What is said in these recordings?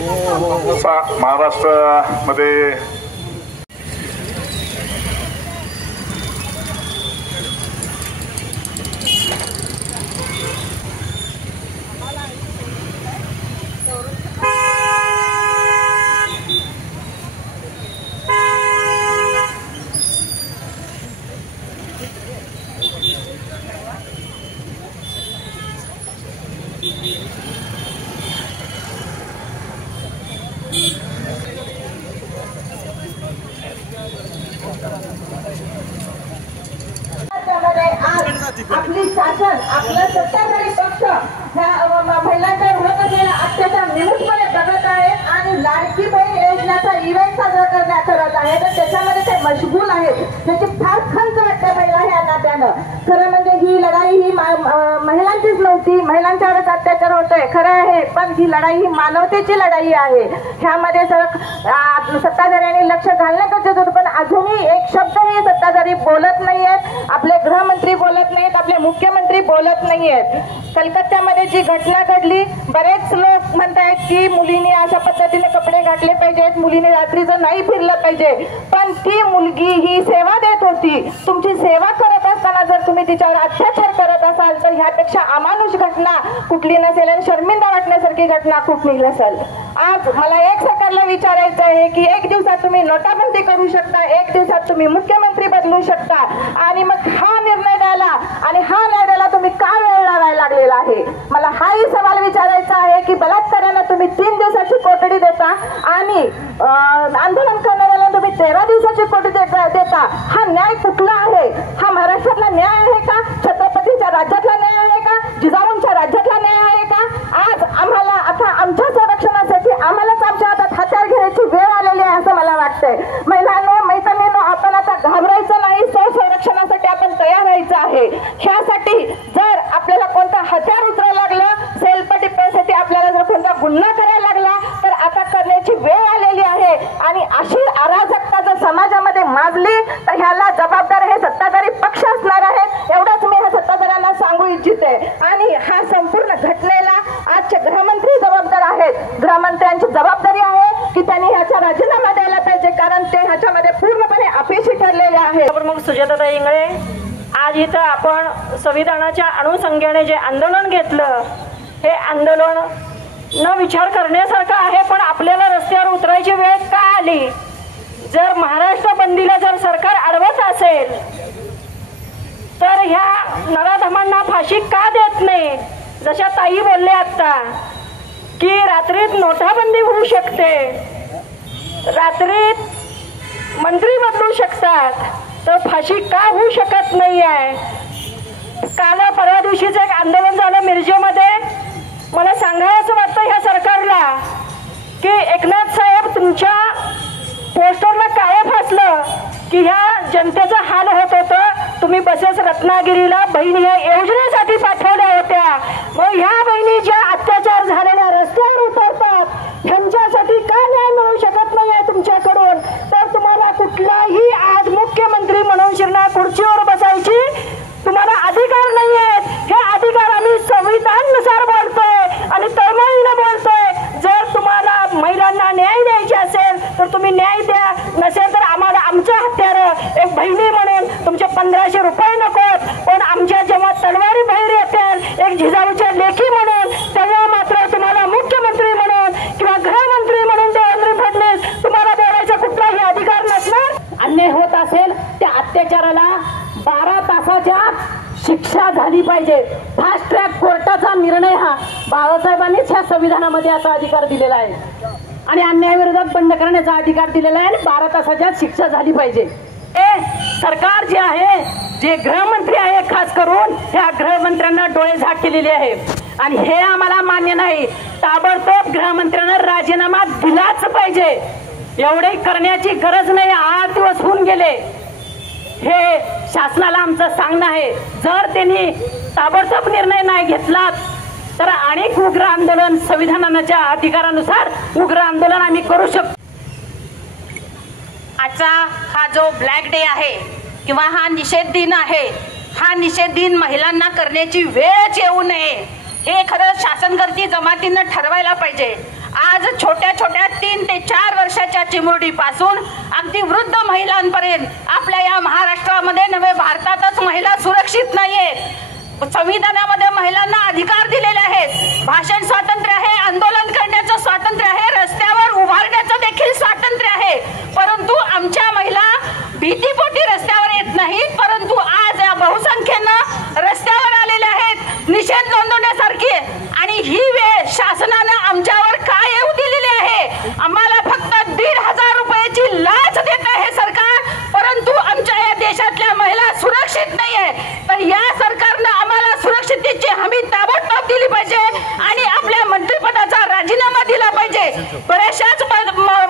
महाराष्ट्रामध्ये आपली शासन आपला सत्ताधारी पक्ष ह्या महिलांच्या होत असलेल्या अत्याचार निमूटपणे बघत आहेत आणि लाडकी बहीण योजनेचा इव्हेंट साजरा करत आहे. तर त्याच्यामध्ये ते मशगूल आहेत. त्याची फार खंत वाटते महिला ह्या नात्यानं. खरं म्हणजे ही लढाई ही महिलांचीच नव्हती, महिलांच्यावरच अत्याचार होतोय खरं आहे, पण ही लढाई ही मानवतेची लढाई आहे. ह्यामध्ये सत्ताधाऱ्यांनी लक्ष घालणं गरजेचं होतं, पण अजूनही एक शब्दही सत्ताधारी बोलत नाहीयेत. आपले गृहमंत्री बोलत नाहीत, आपले मुख्यमंत्री बोलत नाहीयेत. कलकत्त्यामध्ये जी घटना घडली, बरेच लोक म्हणतायत की मुलीने अशा पद्धतीने कपडे घातले पाहिजेत, मुलीने रात्रीचं नाही फिरलं पाहिजे, पण ती मुलगी ही सेवा देत होती. तुमची सेवा करत असताना जर तुम्ही तिच्यावर अत्याचार करत असाल तर ह्यापेक्षा अमानुष घटना कुठली नसेल आणि शर्मिंदा वाटण्यासारखी घटना कुठली नसेल. आज मला एक सरकारला विचारायचं आहे की एक दिवसात तुम्ही नोटाबंदी करू शकता, एक दिवसात तुम्ही मुख्यमंत्री बदलू शकता, आणि मग हा निर्णय द्यायला तुम्ही का वेळ लावायला लागलेला आहे. मला हाही सवाल विचारायचा आहे की बलात्काराला तुम्ही 3 दिवसाची कोठडी देता आणि आंदोलन करणाऱ्याला तुम्ही 13 दिवसाची कोठडी देता. हा न्याय कुठला आहे? हा महाराष्ट्रातला न्याय आहे का? छत्रपतीच्या राज्यातला न्याय आहे का? जिजाऊंच्या राज्यातला न्याय आहे का? आज आम्हाला आता आमच्या संरक्षणासाठी आम्हालाच आमच्या हातात हत्यार घेण्याची वेळ आलेली आहे असं मला वाटतंय. महिलांनो, मैत्रिणींनो, आपण आता घाबरायचं नाही, स्वसंरक्षणासाठी आपण तयार राहायचं आहे. ह्यासाठी जर आपल्याला कोणतं हत्यार उचलायला लागलं, सेल्फ-डिफेन्ससाठी आपल्याला जर कोणता गुन्हा करायला लागला तर आता करण्याची वेळ आलेली आहे. आणि अशी अराजकता जर समाजामध्ये माजली तर ह्याला जबाबदार हे सत्ताधारी पक्ष असणार आहेत. एवढंच मी ह्या सत्ताधाऱ्यांना सांगू इच्छिते. आणि हा संपूर्ण घटनेला आजचे गृहमंत्री जबाबदार आहेत. गृहमंत्र्यांची जबाबदारी आहे की त्यांनी ह्याचा राजीनामा द्यायला पाहिजे, कारण ते ह्याच्यामध्ये पूर्णपणे अपयशी ठरलेले आहेत. प्रमुख सुजाताताई इंगळे, आज इथं आपण संविधानाच्या अनुषंगाने जे आंदोलन घेतलं, हे आंदोलन न विचार करण्यासारखं आहे, पण आपल्याला रस्त्यावर उतरायची वेळ का आली? जर महाराष्ट्र बंदीला जर सरकार अडवत असेल तर ह्या नराधमांना फाशी का देत नाही? जशा ताई बोलले आता की रात्रीत नोटाबंदी होऊ शकते, रात्रीत मंत्री बदलू शकतात, तर फाशी का होऊ शकत नाही आहे? काल परवा दिवशीचं एक आंदोलन झालं मिरजेमध्ये. मला सांगायचं वाटतं ह्या सरकारला की एकनाथ साहेब तुमच्या पोस्टरला काळं फासलं की ह्या जनतेचा हाल होत होतं. तुम्ही बसेस रत्नागिरीला बहिणी ह्या योजनेसाठी पाठवल्या होत्या. मग ह्या बहिणी ज्या अत्याचार झालेल्या रस्त्यावर उतरतात, ह्यांच्यासाठी का न्याय मिळू शकत नाही आहे तुमच्याकडून? तर तुम्हाला कुठलाही आज मुख्यमंत्री म्हणून शिरणार खुर्चीवर बसायची तुम्हाला अधिकार नाही आहेत. हे अधिकार आम्ही संविधानानुसार बोलतोय आणि तळमळीने बोलतोय. जर तुम्हाला महिलांना न्याय द्यायचे असेल तर तुम्ही न्याय द्या, नसेल तर आम्हाला आमच्या हत्यार एक बहिणी म्हणून तुमचे 1500 रुपये नकोत, पण आमच्या जेव्हा तलवारी बाहेर येतील एक जिजाऊच्या लेखी म्हणून, तेव्हा मात्र तुम्हाला मुख्यमंत्री म्हणून किंवा गृहमंत्री म्हणून देवेंद्र फडणवीस तुम्हाला बोलायचा कुठलाही अधिकार नसणार. अन्याय होत असेल त्या अत्याचाराला 12 तासाच्या शिक्षा झाली पाहिजे. फास्ट ट्रॅक कोर्टाचा निर्णय हा बाळासाहेबांनीच ह्या संविधानामध्ये असा अधिकार दिलेला आहे आणि अन्यायाविरोधात बंड करण्याचा अधिकार दिलेला आहे आणि 12 तासाच्या शिक्षा झाली पाहिजे. सरकार जे आहे, जे गृहमंत्री आहे, खास करून ह्या गृहमंत्र्यांना डोळे झाक केलेले आहे आणि हे आम्हाला मान्य नाही. ताबडतोब गृहमंत्र्यांना राजीनामा दिलाच पाहिजे. एवढे करण्याची गरज नाही. 8 दिवस होऊन गेले. हे शासनाला आमचं सांगणं आहे. जर त्यांनी ताबडतोब निर्णय नाही घेतला तर अनेक उग्र आंदोलन, संविधानाच्या अधिकारानुसार उग्र आंदोलन आम्ही करू शकतो. आजचा हा जो ब्लॅक डे आहे किंवा हा निषेध दिन आहे, हा निषेध दिन महिलांना करण्याची वेळच येऊ नये हे खरं शासनकर्ती जमातींना ठरवायला पाहिजे. आज छोट्या छोट्या 3 ते 4 वर्षाच्या चिमुरडीपासून अगदी वृद्ध महिलांपर्यंत आपल्या या महाराष्ट्रामध्ये नव्हे भारतातच महिला सुरक्षित नाहीयेत. संविधानामध्ये महिलांना अधिकार दिलेले आहेत. भाषण स्वातंत्र्य आहे, आंदोलन करण्याचं स्वातंत्र्य आहे, रस्त्यावर उभारण्याचं देखील स्वातंत्र्य आहे. परंतु आमच्या महिला भीतीपोटी रस्त्यावर येत नाहीत, परंतु आज या बहुसंख्येनं रस्त्यावर आलेल्या आहेत निषेध नोंदवण्यासारखी. आणि ही वेळ शासनानं आमच्यावर का येऊ दिलेली आहे? आम्हाला फक्त 1,500 रुपयाची लाच देत आहे सरकार, परंतु आमच्या या देशातल्या महिला सुरक्षित नाहीये. तर या सरकारनं आम्हाला सुरक्षिततेची हमी ताबडतोब दिली पाहिजे आणि आपल्या मंत्रिपदाचा राजीनामा दिला पाहिजे. बऱ्याचशाच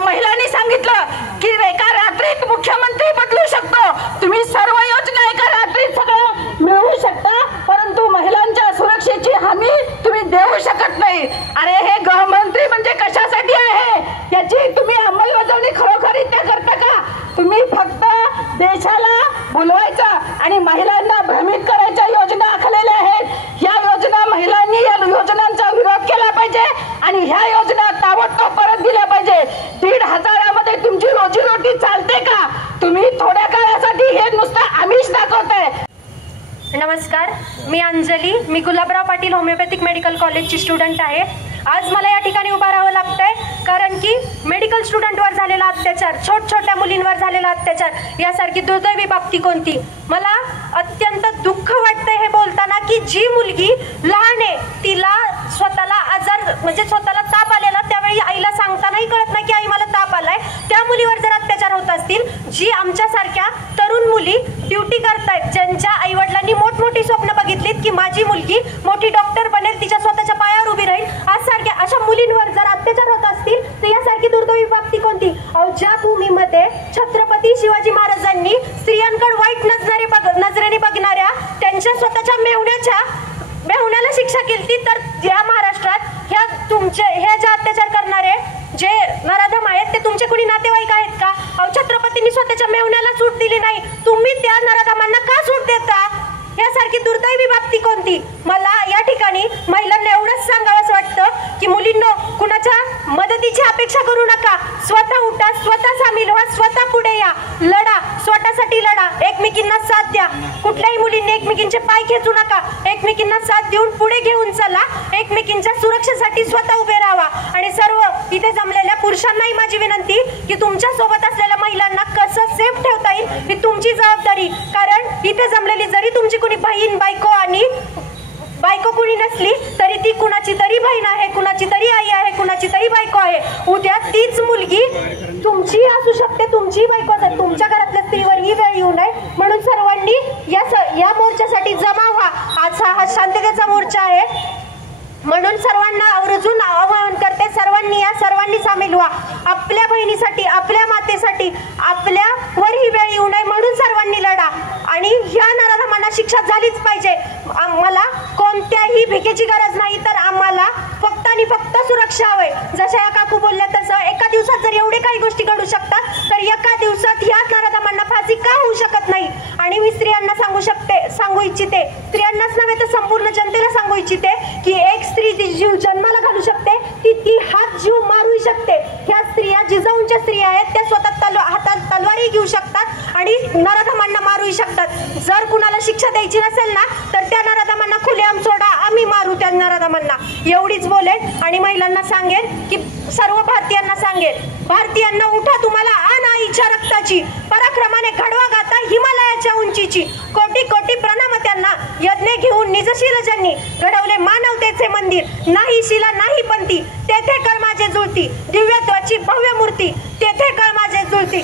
महिलांनी सांगितलं की एका रात्रीत मुख्यमंत्री बदलू शकतो, तुम्ही सर्व योजना एका रात्रीत सगळं मिळवू शकता, परंतु महिलांच्या सुरक्षेची हमी तुम्ही देऊ शकत नाही. अरे हे गृहमंत्री म्हणजे कशासाठी आहे? याची तुम्ही अंमलबजावणी खरोखरीत्या करता का? तुम्ही फक्त देशाला बोलवायचं आणि महिलांना भ्रमित करायच्या योजना आखलेल्या आहेत. या योजना महिलांनी या योजनांचा विरोध केला पाहिजे आणि ह्या योजना ताबडतोब परत दिल्या पाहिजे. 1,500 मध्ये तुमची रोजीरोटी चालते का? तुम्ही थोड्या काळासाठी हे नुसतं आमिष दाखवताय. नमस्कार, मी अंजली. मी गुलाबराव पाटील होमिओपॅथिक मेडिकल कॉलेजची स्टुडंट आहे. आज मला या ठिकाणी उभं राहावं लागतंय कारण की मेडिकल स्टुडंटवर झालेला अत्याचार, छोट्या मुलींवर झालेला अत्याचार यासारखी दुर्दैवी बाबती कोणती? मला अत्यंत दुःख वाटतंय हे बोलताना की जी मुलगी लहान आहे तिला स्वतःला आजार म्हणजे स्वतःला ताप आलेला, त्यावेळी आईला सांगतानाही कळत नाही की आई मला ताप आलाय. त्या मुलीवर जर अत्याचार होत असतील, जी आमच्यासारख्या तरुण मुली ड्युटी करतायत, ज्यांच्या आईवडिलांनी मोठमोठी स्वप्न बघितलीत की माझी मुलगी मोठी डॉक्टर बनेल, तिच्या स्वतःच्या पायावर उभी राहील, अशा मुलींवर जर अत्याचार होत असतील तर यासारखी दुर्दैवी बाबती कोणती? ज्या भूमीमध्ये छत्रपती शिवाजी महाराजांनी स्त्रियांकडे वाईट नजरेने बघणाऱ्या त्यांच्या स्वतःच्या मेहुण्याला शिक्षा केली, तर या महाराष्ट्रात ह्या ज्या अत्याचार करणारे जे नराधम आहेत ते तुमचे कोणी नातेवाईक आहेत का? छत्रपतींनी स्वतःच्या मेहुण्याला सूट दिली नाही, तुम्ही त्या नराधमांना का सूट देता? यासारखी दुर्दैवी बाबती कोणती? मला या ठिकाणी महिलांना एवढंच सांगावंसं वाटतं की मुलींनो, कुणाच्या मदतीची अपेक्षा करू नका. स्वतः उठा, स्वतः सामील व्हा, स्वतः पुढे या, लढा, स्वतःसाठी लढा, एकमेकींना साथ द्या. कुठल्याही मुलींनी एकमेकींचे पाय खेचू नका, एकमेकींना साथ देऊन पुढे घेऊन चला, एकमेकींच्या सुरक्षेसाठी स्वतः उभे राहा. आणि सर्व इथे जमलेल्या पुरुषांनाही माझी विनंती की तुमच्या सोबत असलेल्या महिलांना कसं सेफ ठेवता येईल ही तुमची जबाबदारी. कारण इथे जमलेली जरी तुमची कुणी बहीण, बायको कुणी नसली तरी ती कुणाची तरी बहीण आहे, कुणाची तरी आई आहे, कुणाची तरी बायको आहे. उद्या तीच मुलगी तुमची असू शकते, तुमची बायको असेल. तुमच्या घरातल्या स्त्रीवर ही वेळ येऊ नये म्हणून सर्वांनी या मोर्चासाठी जमा व्हा. आज हा शांततेचा मोर्चा आहे म्हणून सर्वांना आवर्जून आवाहन करते, सर्वांनी या, सर्वांनी सामील व्हा. आपल्या बहिणीसाठी, आपल्या मातेसाठी, आपल्यावर ही वेळ येऊ नये म्हणून सर्वांनी लढा. आणि ह्या नराधमांना शिक्षा झालीच पाहिजे. आम्हाला कोणत्याही भिकेची गरज नाही, तर आम्हाला फक्त आणि फक्त सुरक्षा हवी. जशा या काकू बोलल्या तसं एका दिवसात जर एवढे काही गोष्टी घडू शकतात, तर एका दिवसात ह्या नराधमांना फाशी का होऊ शकत नाही? आणि मी स्त्रियांना सांगू इच्छिते, स्त्रियांनाच नव्हे तर संपूर्ण जनतेला सांगू इच्छिते की एक स्त्री जी जीव जन्माला घालू शकते ती हात जीव मारू शकते. ह्या स्त्रिया जिजाऊंच्या स्त्रिया आहेत, त्या स्वतः हातात तलवारी घेऊ शकतात आणि नराधमांना मारू शकतात. जर कुणाला शिक्षा द्यायची नसेल ना तर त्या नराधमांना खुलेआम सोडा, आम्ही मारू त्या नराधमांना. एवढीच बोलेन आणि महिलांना सांगेन की सर्व भारतीयांना सांगेन, भारतीयांना उठा, तुम्हाला आण आईच्या रक्ताची, पराक्रमाने घडवा गाथा हिमालयाच्या उंचीची. कोटी कोटी प्रणाम त्यांना, यज्ञ घेऊन निजशील ज्यांनी घडवले मानवतेचे मंदिर. नाही शिला नाही पंथी, तेथे कर माझे जुळती, दिव्यत्वाची भव्य मूर्ती, तेथे कर माझे जुळती.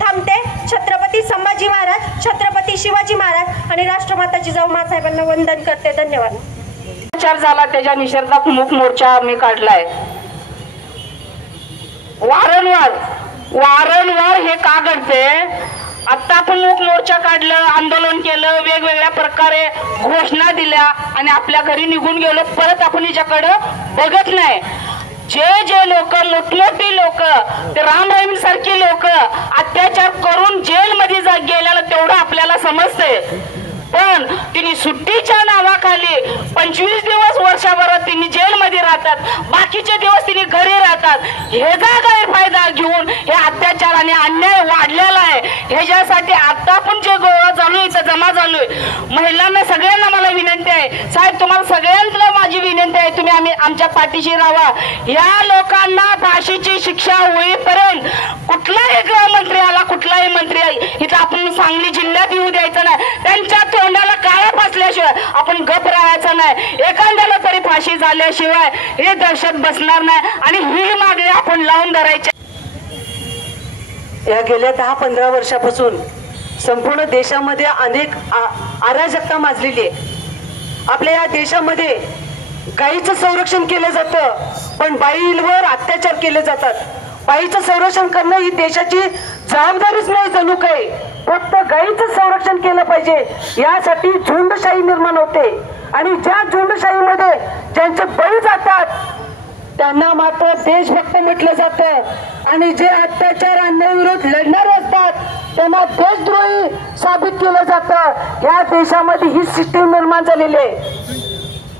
थांबते. छत्रपती संभाजी महाराज, छत्रपती शिवाजी महाराज आणि राष्ट्रमाता जिजाऊ माँसाहेबांना वंदन करते. धन्यवाद. विचार झाला त्याच्या निषेधात्मक मूक मोर्चा मी काढलाय. वारंवार हे का घडते? आता आपण मूक मोर्चा काढलं, आंदोलन केलं, वेगवेगळ्या प्रकारे घोषणा दिल्या आणि आपल्या घरी निघून गेलो. परत आपण हिच्याकडं बघत नाही. जे लोक, मोठमोठी लोक, ते राम रहीम सारखी लोक अत्याचार करून जेलमध्ये गेल्याला तेवढं आपल्याला समजतंय. पण तिने सुट्टीच्या नावाखाली 25 दिवस वर्षभरात तिने जेलमध्ये राहते. राहतात, बाकीचे दिवस तिने घरी राहतात. ह्याचा गैरफायदा घेऊन हे अत्याचार आणि अन्याय वाढलेला आहे. ह्याच्यासाठी आता पण जे गोळा चालू आहे, जमा चालू आहे, महिलांना सगळ्यांना मला विनंती आहे, साहेब तुम्हाला सगळ्यांना माझी विनंती आहे, तुम्ही आमच्या पाठीशी राहा. या लोकांना फाशीची शिक्षा होईपर्यंत कुठलाही गृहमंत्री आला, कुठलाही मंत्री इथं आपण सांगली जिल्ह्यात येऊ द्यायचं नाही. त्यांच्या तोंडाला काळा फासल्याशिवाय आपण गप राहायचं नाही. एखाद्याला तरी फाशी झाल्याशिवाय हे दहशत बसणार नाही आणि ही मागणी आपण लावून धरायची. या गेल्या 10-15 वर्षापासून संपूर्ण देशामध्ये अनेक अराजकता माजलेली आहे. आपल्या या देशामध्ये गायीचं संरक्षण केलं जातं, पण बाईंवर अत्याचार केले जातात. बाईचं संरक्षण करणं ही देशाची जबाबदारीच नाही जणू काही. फक्त गायीचं संरक्षण केलं पाहिजे, यासाठी झुंडशाही निर्माण होते. आणि ज्या झुंडशाहीमध्ये ज्यांचे बळी जातात त्यांना मात्र देशभक्त म्हटलं जातं. आणि जे अत्याचार अन्यायाविरोध लढणारे असतात त्यांना देशद्रोही साबित केलं जातं. या देशामध्ये ही सिस्टीम निर्माण झालेली आहे.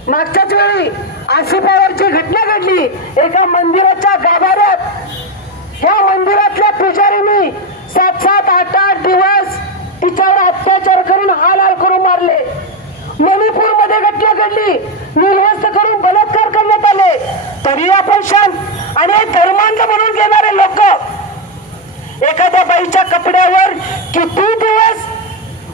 मागच्याच वेळी आसिफावरची घटना घडली. एका मंदिराच्या गाभाऱ्यात या मंदिरातल्या पुजारींनी 7-7, 8-8 दिवस तिच्यावर अत्याचार करून हाल करून मारले. मणिपूरमध्ये घटना घडली, निर्वस्त करून बलात्कार करण्यात आले. तरी आपण शांत आणि धर्मांध म्हणून घेणारे लोक एखाद्या बाईच्या कपड्यावर किती दिवस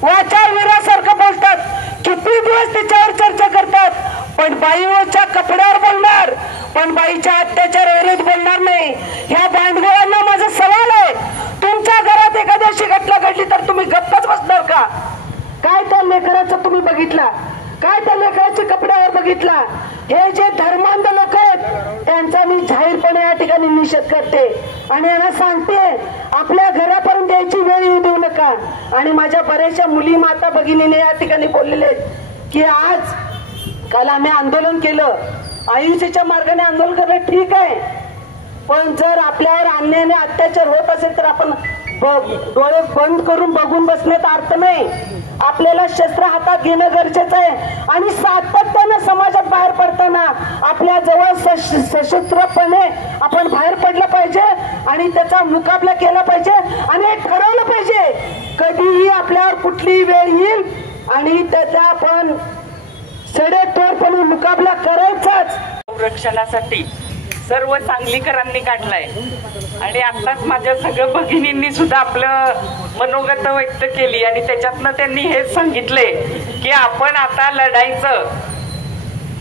वाचावीरासारखं बोलतात, किती दिवस तिच्यावर चर्चा करतात, पण बाईवरच्या कपड्यावर बोलणार, पण बाईच्या अत्याचाराविरोध बोलणार नाही. ह्या भांडवलांना माझा सवाल आहे, तुमच्या घरात एखादी अशी घटना घडली तर तुम्ही गप्पच बसणार का? काय त्या लेकराचं तुम्ही बघितला? काय त्या लेकराच्या कपड्यावर बघितला? हे जे धर्मांध लोक आहेत त्यांचा मी जाहीरपणे या ठिकाणी निषेध करते आणि यांना सांगते, आपल्या घरापर्यंत यायची वेळ येऊ देऊ नका. आणि माझ्या बऱ्याचशा मुली माता भगिनीने या ठिकाणी बोललेले आहेत की काल आम्ही आंदोलन केलं, अहिंसेच्या मार्गाने आंदोलन करणं ठीक आहे, पण जर आपल्यावर अन्यायाने अत्याचार होत असेल तर आपण डोळे बंद करून बघून बसण्यात अर्थ नाही. आपल्याला शस्त्र हातात घेणं गरजेचं आहे आणि सातत्यानं समाजात बाहेर पडताना आपल्या जवळ सशस्त्रपणे आपण बाहेर पडलं पाहिजे आणि त्याचा मुकाबला केला पाहिजे. आणि हे ठरवलं पाहिजे कधीही आपल्यावर कुठलीही वेळ येईल आणि त्याचा आपण सडेतोडपणे मुकाबला करायचाच. संरक्षणासाठी सर्व सांगलीकरांनी काढलाय आणि आताच माझ्या सगळ्या भगिनींनी सुद्धा आपलं मनोगत व्यक्त केली आणि त्याच्यातनं त्यांनी हेच सांगितले की आपण आता लढायचं,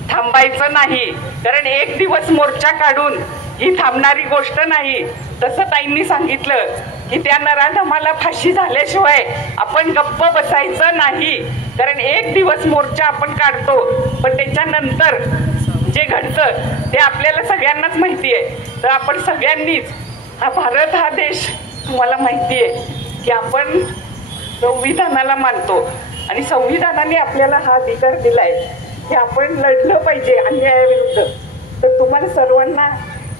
थांबायचं नाही, कारण एक दिवस मोर्चा काढून ही थांबणारी गोष्ट नाही. तसं ताईंनी सांगितलं की त्या नराधमाला फाशी झाल्याशिवाय आपण गप्प बसायचं नाही, कारण एक दिवस मोर्चा आपण काढतो पण त्याच्यानंतर जे घडतं ते आपल्याला सगळ्यांनाच माहिती आहे. तर आपण सगळ्यांनीच, हा भारत हा देश तुम्हाला माहिती आहे की आपण संविधानाला मानतो आणि संविधानाने आपल्याला हा अधिकार दिलाय की आपण लढलं पाहिजे अन्यायाविरुद्ध. तर तुम्हाला सर्वांना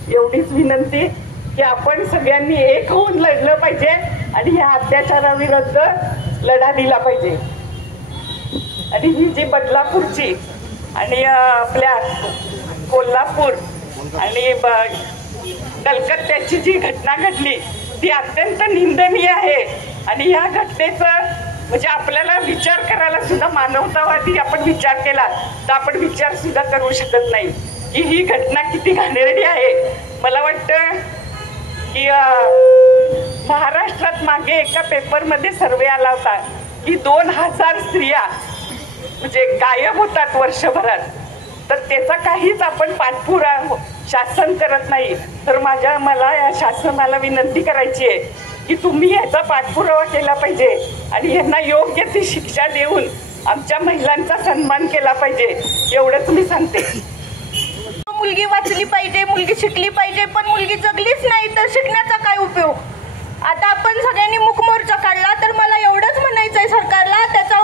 एवढीच विनंती की आपण सगळ्यांनी एक होऊन लढलं पाहिजे आणि ह्या अत्याचाराविरुद्ध लढा दिला पाहिजे. आणि ही जी बदलापूरची आणि आपल्या कोल्हापूर आणि कलकत्त्याची जी घटना घडली ती अत्यंत निंदनीय आहे. आणि या घटनेचं म्हणजे आपल्याला विचार करायला सुद्धा, मानवतावादी आपण विचार केला तर आपण विचार सुद्धा करू शकत नाही की ही घटना किती घाणेरडी आहे. मला वाटतं की महाराष्ट्रात मागे एका पेपरमध्ये सर्वे आला होता की 2000 स्त्रिया म्हणजे गायब होतात वर्षभरात, तर त्याचा काहीच आपण पाठपुरावा शासन करत नाही. तर मला या शासनाला विनंती करायची आहे की तुम्ही याचा पाठपुरावा केला पाहिजे आणि यांना योग्य ती शिक्षा देऊन आमच्या महिलांचा सन्मान केला पाहिजे, एवढंच मी सांगते. मुलगी वाचली पाहिजे, मुलगी शिकली पाहिजे, पण मुलगी जगलीच नाही तर शिकण्याचा काय उपयोग? आता आपण सगळ्यांनी मुकमोर्चा काढला तर मला एवढंच म्हणायचं आहे सरकारला, त्याचा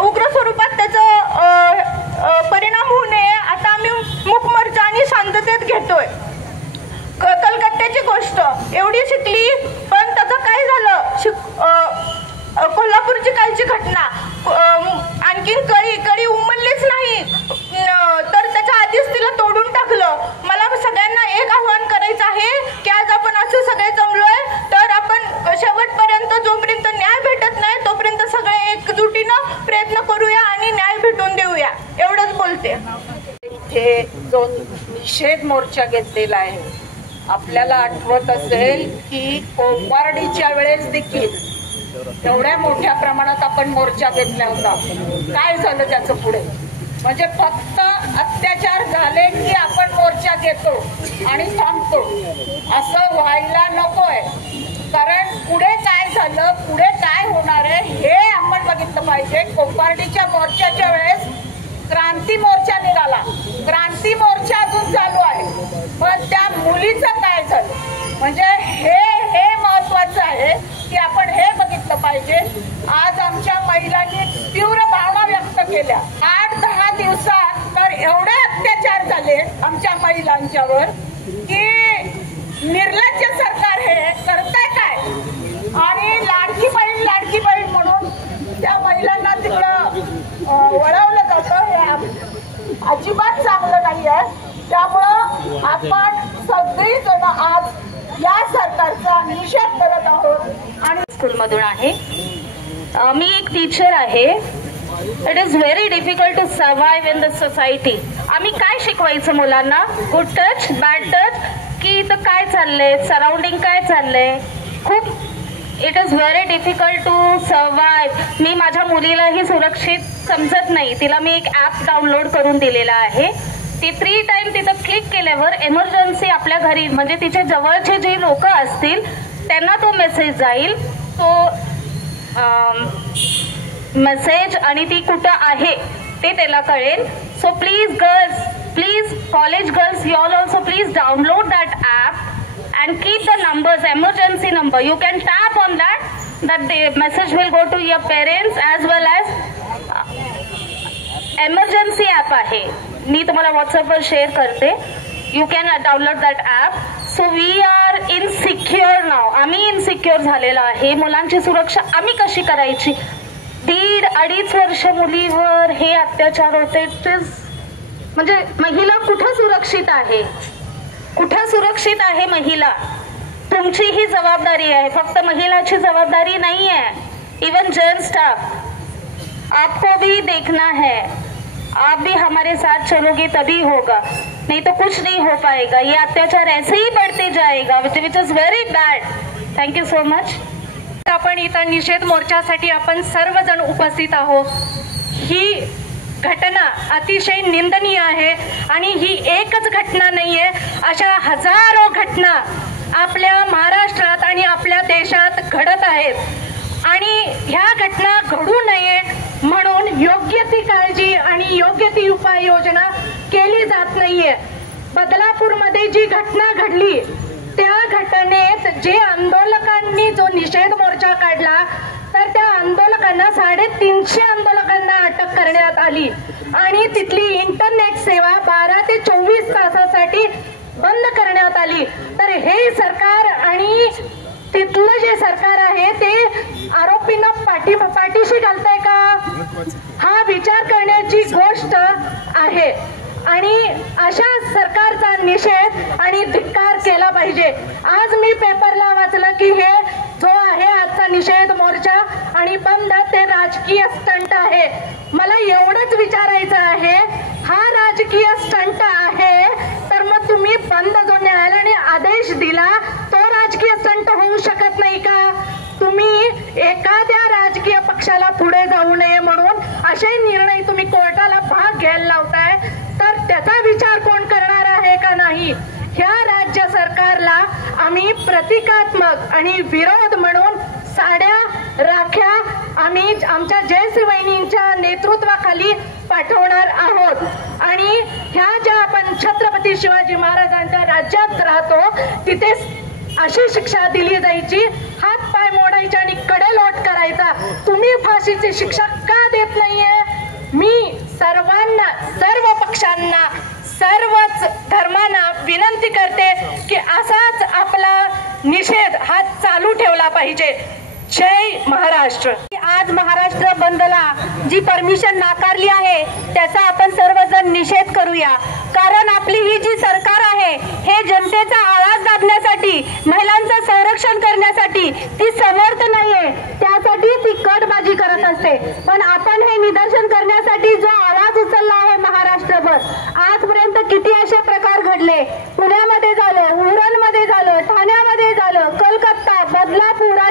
उग्र स्वरूपात त्याचा परिणाम होऊ नये. आता आम्ही मुकमोर्चा आणि शांततेत घेतोय. कलकत्त्याची गोष्ट एवढी शिकली पण त्याचं काय झालं? कोल्हापूरची कालची घटना आणखीन कळी उमललीच नाही तर त्याच्या आधीच तिला निषेध मोर्चा घेतलेला आहे. आपल्याला आठवत असेल की कोपर्डीच्या वेळेस देखील एवढ्या मोठ्या प्रमाणात आपण मोर्चा घेतला होता. काय झालं त्याचं पुढे? म्हणजे फक्त अत्याचार झाले की आपण मोर्चा घेतो आणि थांबतो, असं व्हायला नकोय. कारण पुढे काय झालं, पुढे काय होणार आहे हे आपण बघितलं पाहिजे. कोपर्डीच्या मोर्चाच्या वेळेस क्रांती मोर्चा निघाला, क्रांती मोर्चा अजून चालू आहे, पण त्या मुलीचं काय झालं? म्हणजे हे महत्वाचं आहे की आपण हे बघितलं पाहिजे. आज आमच्या महिलांनी तीव्र भावना व्यक्त केल्या. 8-10 दिवसात तर एवढे अत्याचार झाले आमच्या महिलांच्यावर की निर्लज्ज सरकार हे करतंय काय. आणि लाडकी बहीण म्हणून त्या महिलांना तिकडं वळवलं जातं, हे अजिबात चांगलं नाही आहे. त्यामुळं आपण सगळीजण आज या सरकारचा निषेध करत आहोत. आणि स्कूलमधून आहे, मी एक टीचर आहे. It is very difficult to survive in the society. आम्ही काय शिकवायचं मुलांना? गुड टच, बॅड टच, की इथं काय चाललंय, सराउंडिंग काय चाललंय. खूप it is very difficult to survive. मी माझ्या मुलीलाही सुरक्षित समजत नाही. तिला मी एक ॲप डाउनलोड करून दिलेला आहे. ती 3 टाइम तिथं क्लिक केल्यावर एमर्जन्सी आपल्या घरी म्हणजे तिच्या जवळचे जे लोक असतील त्यांना तो मेसेज जाईल. तो मेसेज आणि ती कुठं आहे ते त्याला कळेल. So please girls, please college girls, you all also please download that app and keep the numbers, emergency number. You can tap on that the message will go to your parents as well as emergency app आहे. मी तुम्हाला WhatsApp वर share करते. You can download that app. So we are insecure now. आम्ही insecure झालेलो आहे. मुलांची सुरक्षा आम्ही कशी करायची? 1.5-2.5 वर्ष मुलीवर हे अत्याचार होते. म्हणजे महिला कुठं सुरक्षित आहे? कुठं सुरक्षित आहे महिला? तुमची ही जबाबदारी आहे. फक्त महिलाची जबाबदारी नहीं है. इवन जेंट्स स्टाफ, आपको भी देखना है. आप भी हमारे साथ चलोगे तभी होगा, नहीं तो कुछ नहीं हो पाएगा. ये अत्याचार ऐसे ही बढ़ते जाएगा, which is very bad. Thank you so much. आपण इथं निषेध मोर्चासाठी आपण सर्वजण उपस्थित आहोत. ही घटना अतिशय निंदनीय आहे आणि ही एकच घटना नाहीये. अशा हजारो घटना आपल्या महाराष्ट्रात आणि आपल्या देशात घडत आहेत आणि ह्या घटना घडू नये म्हणून योग्य ती काळजी आणि योग्य ती उपाययोजना केली जात नाहीये. बदलापूरमध्ये जी घटना घडली त्या घटनेत जे आंदोलकांनी जो निषेध मोर्चा काढला तर त्या आंदोलकांना 350 आंदोलकांना अटक करण्यात आली आणि तिथली इंटरनेट सेवा 12 ते 24 तासासाठी बंद करण्यात आली. तर हे सरकार आणि तिथलं जे सरकार आहे ते आरोपींना पाठीशी घालतंय का? हा विचार करण्याची गोष्ट आहे आणि अशा सरकारचा निषेध आणि धिक्कार केला पाहिजे. आज मी पेपरला वाचलं की हे जो आहे आजचा निषेध मोर्चा आणि बंद ते राजकीय स्टंट आहे. मला एवढंच विचारायचं आहे, हा राजकीय स्टंट आहे तर मग तुम्ही बंद जो न्यायालयाने आदेश दिला तो राजकीय स्टंट होऊ शकत नाही का? तुम्ही एखाद्या राजकीय पक्षाला पुढे जाऊ नये म्हणून असे निर्णय तुम्ही कोर्टाला भाग घ्यायला लावताय, तर त्याचा विचार कोण करणार आहे का नाही? ह्या राज्य सरकारला आम्ही प्रतिकात्मक आणि विरोध म्हणून साड्या, राख्या आम्ही आमच्या जयश्री वहिनींच्या नेतृत्वाखाली पाठवणार आहोत. आणि ह्या ज्या आपण छत्रपती शिवाजी महाराजांच्या राज्यात राहतो तिथे अशी शिक्षा दिली जायची, हात पाय मोडायचे आणि कडेलोट करायचा. तुम्ही फाशीची शिक्षा का देत नाहीये? मी सर्वांना, सर्व पक्षांना, सर्वच धर्मांना विनंती करते की असाच आपला निषेध हा चालू ठेवला पाहिजे. जय महाराष्ट्र. आज महाराष्ट्र बंदला जी परमिशन नाकारली आहे त्याचा आपण सर्वजण निषेध करूया. कारण आपली ही जी सरकार आहे हे जनतेचा आवाज दाबण्यासाठी, महिलांचं संरक्षण करण्यासाठी ती समर्थ नाहीये. त्यासाठी ती कटबाजी करत असते. पण आपण हे निदर्शन करण्यासाठी जो आवाज उचलला आहे महाराष्ट्रभर, आजपर्यंत किती असे प्रकार घडले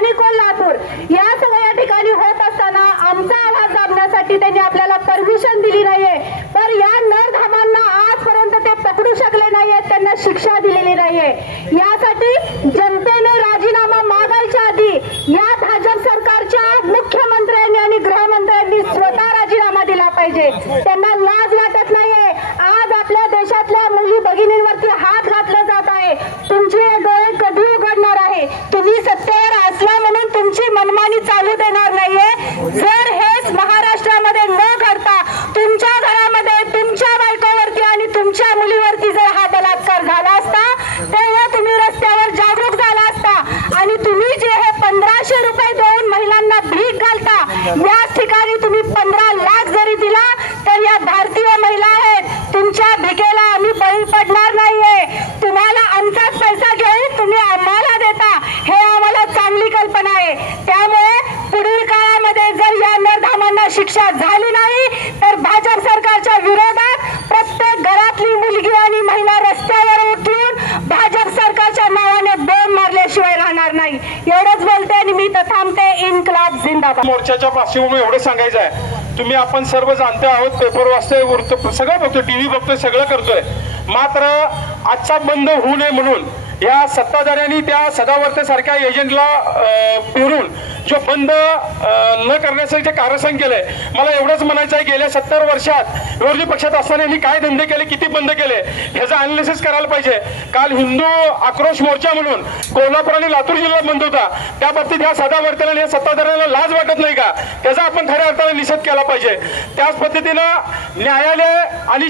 आणि कोल्हापूर या सगळ्या ठिकाणी होत असताना आमचा आवाज दाबण्यासाठी त्यांनी आपल्याला परमिशन दिली नाहीये. तर या नरधामांना आजपर्यंत ते पकडू शकले नाहीयेत, त्यांना शिक्षा दिलेली नाहीये. यासाठी जनतेने राजीनामा मागायच्या आधी या भाजप सरकारच्या मुख्यमंत्र्यांनी आणि गृहमंत्र्यांनी स्वतः राजीनामा दिला पाहिजे. त्यांना लाज वाटत नाहीये. आज आपल्या देशातल्या मुली भगिनींवरती हात घातला जात आहे. तुमचे डोळे कधी उघडणार आहे? तुम्ही सत्तेवर असला म्हणून तुमची मनमानी चालू देणार नाहीये. जर हेच महाराष्ट्रामध्ये न घडता तुमच्या घरामध्ये तुमच्या बायकोवरती आणि तुमच्या मुलीवरती जर हा बलात्कार झाला असता तेव्हा तुम्ही रस्त्यावर जागरूक झाला असता. आणि तुम्ही जे हे 1500 रुपये देऊन महिलांना भीक घालता, याच ठिकाणी तुम्ही 15 लाख जरी दिला तर या भारतीय महिला आहेत, तुमच्या भिकेला आम्ही बळी पडणार नाहीये. तुम्हाला आमचाच पैसा घेऊन तुम्ही आम्हाला देता, हे आम्हाला चांगली कल्पना आहे. त्यामुळे पुढील काळामध्ये जर या नरधामांना शिक्षा झाली नाही तर भाजप सरकारच्या विरोधात प्रत्येक घरातली मुलगी आणि महिला रस्त्यावर उठून भाजप सरकारच्या नावाने बोंब मारल्याशिवाय राहणार नाही. एवढंच बोलते आणि मी तर थांबते. इन्कलाब जिंदाबाद. मोर्चाच्या पार्श्वभूमी एवढं सांगायचं आहे, तुम्ही आपण सर्व जाणते आहोत, पेपर वाचतोय, वृत्त सगळं बघतोय, टीव्ही बघतोय, सगळं करतोय. मात्र आजचा बंद होऊ नये म्हणून या सत्ताधाऱ्यांनी त्या सदावर्ते सारख्या एजंटला पेरून जो बंद न करण्याचं जे कारस्थान केलंय, मला एवढंच म्हणायचं आहे, गेल्या 70 वर्षात विरोधी पक्षात असताना यांनी काय धंदे केले, किती बंद केले, ह्याचं अनालिसिस करायला पाहिजे. काल हिंदू आक्रोश मोर्चा म्हणून कोल्हापूर आणि लातूर जिल्हा बंद होता. त्या बाबतीत ह्या सदावर्तेला या सत्ताधाऱ्यांना लाज वाटत नाही का? त्याचा आपण खऱ्या अर्थाने निषेध केला पाहिजे. त्याच पद्धतीनं न्यायालय आणि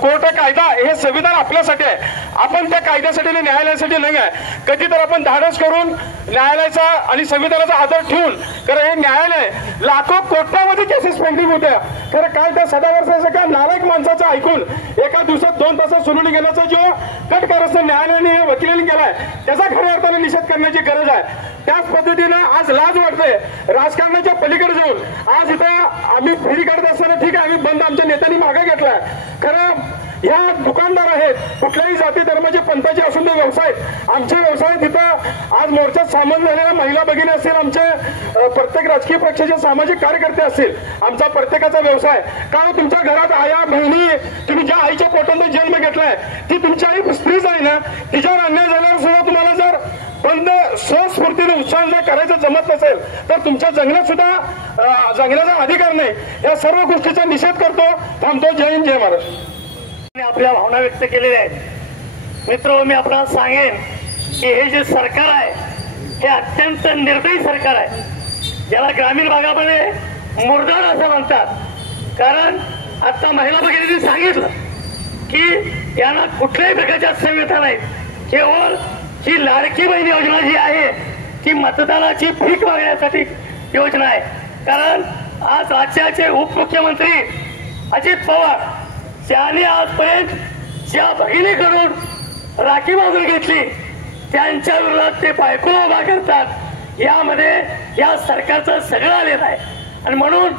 कोर्ट कायदा हे संविधान आपल्यासाठी आहे. आपण त्या कायद्यासाठी आणि न्यायालयासाठी नाही आहे. कधी तर आपण धाडस करून न्यायालयाचा आणि संविधानाचा आदर ठेवून, कारण हे न्यायालय लाखो कोट्यामध्ये केसेस पेंडिंग होत्या. खरं काय त्या सदावर्षाचं काय नालायक माणसाचं ऐकून एका दिवसात 2 तासात सुनावणी घेण्याचा जो कट कारस्थान न्यायालयाने वकिलांनी केलाय त्याचा खऱ्या अर्थाने निषेध करण्याची गरज आहे. त्याच पद्धतीनं आज लाज वाटते राजकारणाच्या पलीकडे जाऊन. आज इथं आम्ही फेरी काढत असताना ठीक आहे, आम्ही बंद आमच्या नेत्यांनी मागे घेतलाय. खरं ह्या दुकानदार आहेत, कुठल्याही जाती धर्माचे पंथाचे असून ते व्यवसाय, आमचे व्यवसाय तिथं आज मोर्चात सामील झालेल्या महिला भगिनी असतील, आमचे प्रत्येक राजकीय पक्षाचे सामाजिक कार्यकर्ते असतील, आमचा प्रत्येकाचा व्यवसाय. का तुमच्या घरात आया बहिणी, तुम्ही ज्या आईच्या पोटात जन्म घेतलाय ती तुमची आई स्त्रीच आहे ना, तिच्यावर अन्याय झाल्यावर सुद्धा तुम्हाला जर बंद स्वस्फूर्तीने उत्साह करायचं जमत नसेल तर तुमच्या जगण्यात सुद्धा जगण्याचा अधिकार नाही. या सर्व गोष्टीचा निषेध करतो. थांबतो. जय हिंद, जय महाराष्ट्र. आपल्या भावना व्यक्त केलेल्या आहेत. मित्र, मी आपल्याला सांगेन की हे जे सरकार आहे हे अत्यंत निर्दयी सरकार आहे, ज्याला ग्रामीण भागामध्ये मुरदाड असं म्हणतात. कारण आता महिला भगिनींनी सांगितलं की यांना कुठल्याही प्रकारच्या सुविधा नाहीत. केवळ ही लाडकी बहीण योजना जी आहे ती मतदानाची भीक मागण्यासाठी योजना आहे. कारण आज राज्याचे उपमुख्यमंत्री अजित पवार त्यांनी आजपर्यंत ज्या भगिनीकडून राखी बांधून घेतली त्यांच्या विरोधात ते पायकोला उभा करतात. यामध्ये या सरकारचं सगळं आलेलं आहे. आणि म्हणून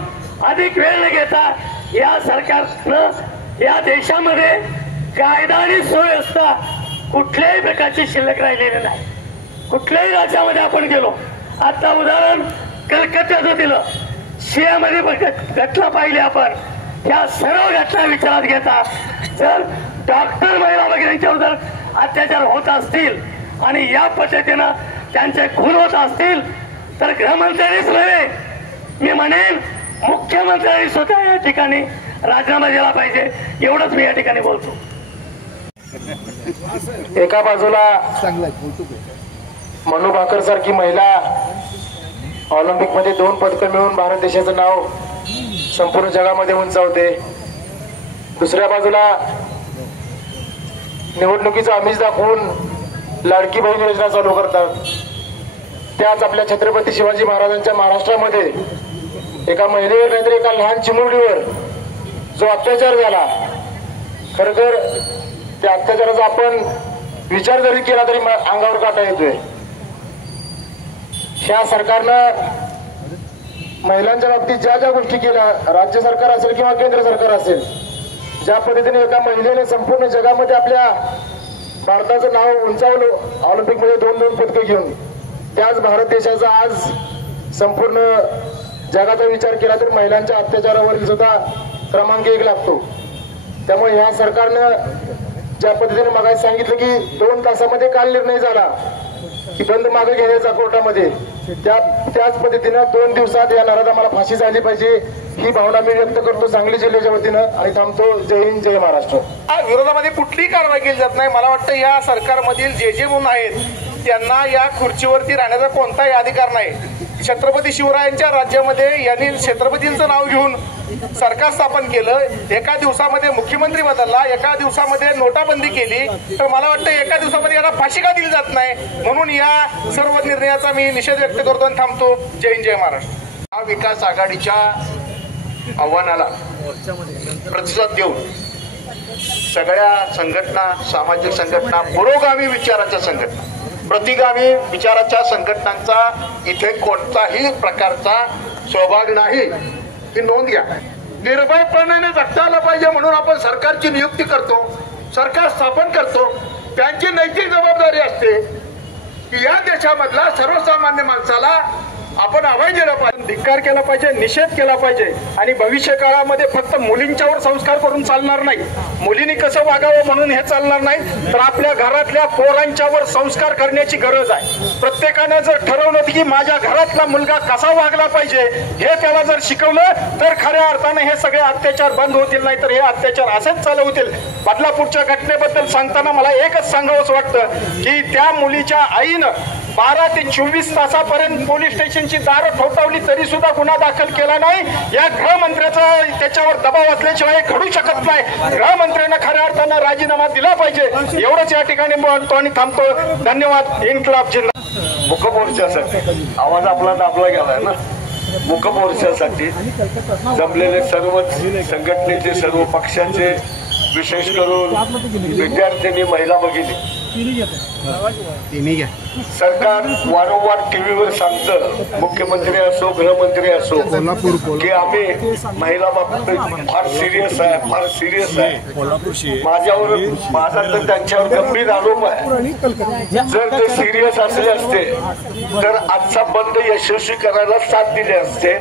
अधिक वेळ न घेता या सरकारनं या देशामध्ये कायदा आणि सुव्यवस्था कुठल्याही प्रकारची शिल्लक राहिलेली नाही. कुठल्याही राज्यामध्ये आपण गेलो, आता उदाहरण कलकत्त्याचं दिलं, शियामध्ये घटना पाहिली आपण. या सर्व घटना विचारात घेता जर डॉक्टर महिला भगिनींच्यावर जर अत्याचार होत असतील आणि या पद्धतीनं त्यांचे खून होत असतील तर गृहमंत्र्यांनीच नव्हे, मी म्हणेन मुख्यमंत्र्यांनी स्वतः या ठिकाणी राजीनामा दिला पाहिजे. एवढंच मी या ठिकाणी बोलतो. एका बाजूला मनू भाकर सारखी महिला ऑलिम्पिक मध्ये 2 पदकं मिळवून भारत देशाचं नाव संपूर्ण जगामध्ये उंचावते. दुसऱ्या बाजूला निवडणुकीचं आमिष दाखवून लाडकी बहीण योजना चालू करतात. त्याच आपल्या छत्रपती शिवाजी महाराजांच्या महाराष्ट्रामध्ये एका महिलेवर नाहीतर एका लहान चिमुरडीवर जो अत्याचार झाला, खरं तर त्या अत्याचाराचा आपण विचार जरी केला तरी अंगावर काटा येतोय. ह्या सरकारनं महिलांच्या बाबतीत ज्या ज्या गोष्टी केल्या, राज्य सरकार असेल किंवा केंद्र सरकार असेल, ज्या पद्धतीने एका महिलेने संपूर्ण जगामध्ये आपल्या भारताचं नाव उंचावलं ऑलिम्पिक मध्ये 2 पदकं घेऊन, त्याच भारत देशाचा आज संपूर्ण जगाचा विचार केला तर महिलांच्या अत्याचारावरील सुद्धा क्रमांक 1 लागतो. त्यामुळे ह्या सरकारनं ज्या पद्धतीने मगाशी सांगितलं की 2 तासामध्ये काल निर्णय झाला की बंद मागे घेण्याचा कोर्टामध्ये, त्याच पद्धतीनं 2 दिवसात या नराधमाला फाशी झाली पाहिजे ही भावना मी व्यक्त करतो सांगली जिल्ह्याच्या वतीनं आणि थांबतो. जय हिंद, जय महाराष्ट्र. विरोधामध्ये कुठलीही कारवाई केली जात नाही. मला वाटतं या सरकारमधील जे म्हणून आहेत त्यांना या खुर्चीवरती राहण्याचा कोणताही अधिकार नाही. छत्रपती शिवरायांच्या राज्यामध्ये यांनी छत्रपतींचं नाव घेऊन सरकार स्थापन केलं, एका दिवसामध्ये मुख्यमंत्री बदलला, एका दिवसामध्ये नोटाबंदी केली, तर मला वाटतं एका दिवसामध्ये यांना फाशी का दिली जात नाही. म्हणून या सर्व निर्णयाचा मी निषेध व्यक्त करतो आणि थांबतो. जय हिंद, जय महाराष्ट्र. महाविकास आघाडीच्या आव्हानाला प्रतिसाद देऊन सगळ्या संघटना, सामाजिक संघटना, पुरोगामी विचाराच्या संघटना, प्रतिगामी विचाराच्या संघटनांचा इथे कोणताही प्रकारचा सहभाग नाही ही नोंद घ्या. निर्भयपणाने जगता आलं पाहिजे म्हणून आपण सरकारची नियुक्ती करतो, सरकार स्थापन करतो. त्यांची नैतिक जबाबदारी असते की या देशामधला सर्वसामान्य माणसाला आपण अभय दिला पाहिजे, धिक्कार केला पाहिजे, निषेध केला पाहिजे. आणि भविष्य काळामध्ये फक्त मुलींच्यावर संस्कार करून चालणार नाही, मुलींनी कसं वागावं म्हणून हे चालणार नाही, तर आपल्या घरातल्या पोरांच्यावर संस्कार करण्याची गरज आहे. प्रत्येकानं जर ठरवलं की माझ्या घरातला मुलगा कसा वागला पाहिजे हे त्याला जर शिकवलं तर खऱ्या अर्थाने हे सगळे अत्याचार बंद होतील, नाही तर हे अत्याचार असेच चालू होतील. बदलापूरच्या घटनेबद्दल सांगताना मला एकच सांगावंच वाटतं की त्या मुलीच्या आईनं 12 ते 24 तासापर्यंत पोलीस स्टेशनची दारं ठोठावली तरी सुद्धा गुन्हा दाखल केला नाही. या गृहमंत्र्याचा त्याच्यावर दबाव असल्याशिवाय घडू शकत नाही. गृहमंत्र्यांना खऱ्या अर्थानं राजीनामा दिला पाहिजे. एवढंच या ठिकाणी बोलतो आणि थांबतो. धन्यवाद. इन्क्लाब जिल्हा मुकमोर्चासाठी आवाज आपला दाबला गेलाय ना. मुकमोर्चासाठी जमलेले सर्व संघटनेचे, सर्व पक्षाचे, विशेष करून विद्यार्थ्यांनी, महिला भगिनी, सरकार वारंवार टीव्हीवर सांगतं, मुख्यमंत्री असो, गृहमंत्री असो, की आम्ही महिला बाबतीत फार सिरियस आहे, फार सिरियस आहे. माझा तर त्यांच्यावर गंभीर आरोप आहे. जर ते सिरियस असले असते तर आजचा बंद यशस्वी करायला साथ दिली असते.